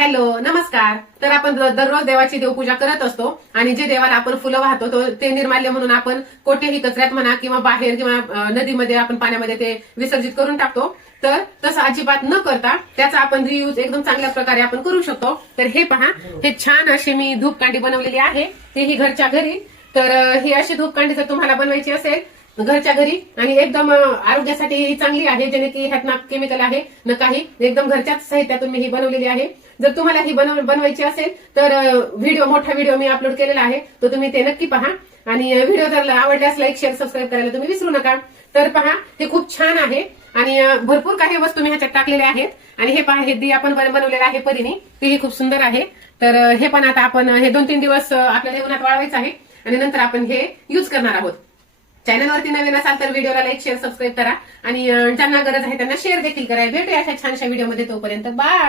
Hello नमस्कार. तर आपण दररोज देवाची देवपूजा करत असतो आणि जे देवाला आपण फुलं वाहतो ते निर्माल्य म्हणून आपण कोठेही कचऱ्यात म्हणा किंवा बाहेर किंवा नदीमध्ये आपण पाण्यामध्ये ते विसर्जित करून टाकतो. तर तसं अजिबात न करता त्याचा आपण रियूज एकदम चांगल्या प्रकारे आपण करू शकतो. तर हे पहा, हे छान अशी मी धूपकांडी बनवलेली आहे, तेही घरच्या घरी. तर ही अशी धूपकांडी जर तुम्हाला बनवायची असेल घरच्या घरी आणि एकदम आरोग्यासाठी चांगली आहे, जेणे की ह्यात ना केमिकल आहे न काही, एकदम घरच्याच साहित्यातून मी ही बनवलेली आहे. जर तुम्हाला ही बनवायची असेल तर मोठा व्हिडिओ मी अपलोड केलेला आहे, तो तुम्ही ते नक्की पहा. आणि व्हिडिओ जर आवडल्यास लाईक शेअर सबस्क्राईब करायला तुम्ही विसरू नका. तर पहा, हे खूप छान आहे आणि भरपूर काही वस्तू मी ह्याच्यात टाकलेल्या आहेत. आणि हे पहा, हे दिया पण बनवलेलं आहे परीने, तेही खूप सुंदर आहे. तर हे पण आता आपण हे 2-3 दिवस आपल्याला उन्हात वाळवायचं आहे आणि नंतर आपण हे युज करणार आहोत. चॅनलवरती नवीन असाल तर व्हिडिओला लाईक शेअर सबस्क्राईब करा आणि ज्यांना गरज आहे त्यांना शेअर देखील करा. भेटूया अशा छानशा व्हिडिओमध्ये, तोपर्यंत बाय.